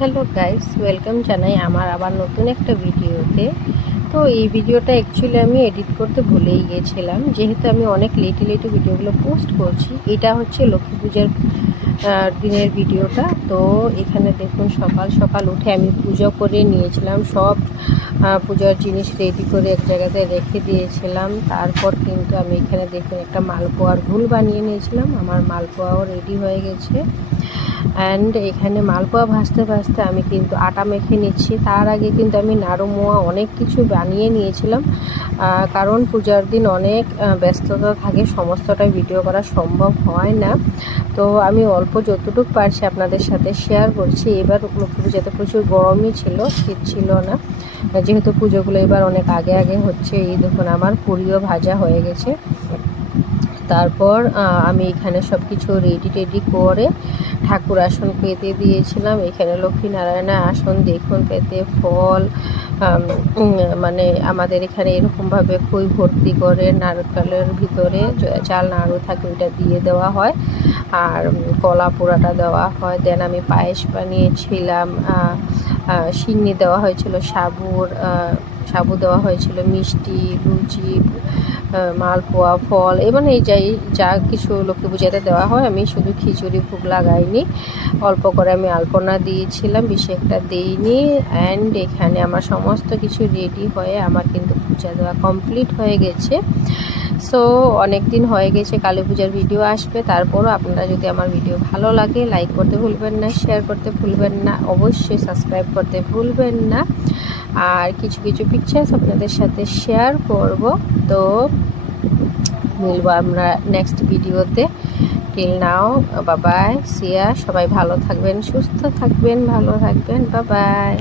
Hello guys, welcome জানাই আমার আবার নতুন একটা ভিডিওতে। তো এই ভিডিওটা অ্যাকচুয়ালি আমি এডিট করতে ভুলেই গিয়েছিলাম, যেহেতু আমি অনেক লেটে ভিডিওগুলো পোস্ট করছি। এটা হচ্ছে লক্ষ্মী পূজার দিনের ভিডিওটা। তো এখানে দেখুন, সকাল সকাল উঠে আমি পুজো করে নিয়েছিলাম, সব পূজার জিনিস রেডি করে এক জায়গাতে রেখে দিয়েছিলাম। তারপর কিন্তু আমি এখানে দেখুন একটা মালপোয়ার ঘুল বানিয়ে নিয়েছিলাম। আমার মালপোয়াও রেডি হয়ে গেছে। অ্যান্ড এখানে মালপোয়া ভাজতে ভাজতে আমি কিন্তু আটা মেখে নিচ্ছি। তার আগে কিন্তু আমি নাড়ু মোয়া অনেক কিছু বানিয়ে নিয়েছিলাম, কারণ পূজার দিন অনেক ব্যস্ততা থাকে, সমস্তটা ভিডিও করা সম্ভব হয় না। তো আমি অল্প যতটুকু পারছি আপনাদের সাথে শেয়ার করছি। এবার লক্ষ্মী পূজাতে প্রচুর গরমই ছিল, শীত ছিল না, যেহেতু পুজোগুলো এবার অনেক আগে আগে হচ্ছে। এই দেখুন আমার পুরিও ভাজা হয়ে গেছে। তারপর আমি এখানে সব কিছু রেডি করে ঠাকুর আসন পেতে দিয়েছিলাম। এখানে লক্ষ্মীনারায়ণের আসন দেখুন পেতে ফল, মানে আমাদের এখানে এরকমভাবে খই ভর্তি করে নারকেলের ভিতরে চাল নাড়ু থাকে ওইটা দিয়ে দেওয়া হয়, আর কলা পোড়াটা দেওয়া হয়। দেন আমি পায়েস বানিয়েছিলাম, সিন্নি দেওয়া হয়েছিল, সাবু দেওয়া হয়েছিল, মিষ্টি, লুচি, মালপোয়া, ফল, মানে এই যা কিছু লক্ষ্মী পূজাতে দেওয়া হয়। আমি শুধু খিচুড়ি ভোগ লাগাইনি, অল্প করে আমি আলপনা দিয়েছিলাম, বেশি একটা দিইনি। অ্যান্ড এখানে আমার সমস্ত কিছু রেডি হয়ে আমার কিন্তু পূজা দেওয়া কমপ্লিট হয়ে গেছে। সো অনেক দিন হয়ে গেছে, কালী পূজার ভিডিও আসবে। তারপরও আপনারা যদি আমার ভিডিও ভালো লাগে লাইক করতে ভুলবেন না, শেয়ার করতে ভুলবেন না, অবশ্যই সাবস্ক্রাইব করতে ভুলবেন না। আর কিছু কিছু পিকচার্স আপনাদের সাথে শেয়ার করব। তো মিলবো আমরা নেক্সট ভিডিওতে। টিল নাও, বাবাই, সিয়া, সবাই ভালো থাকবেন, সুস্থ থাকবেন, ভালো থাকবেন, বাবাই।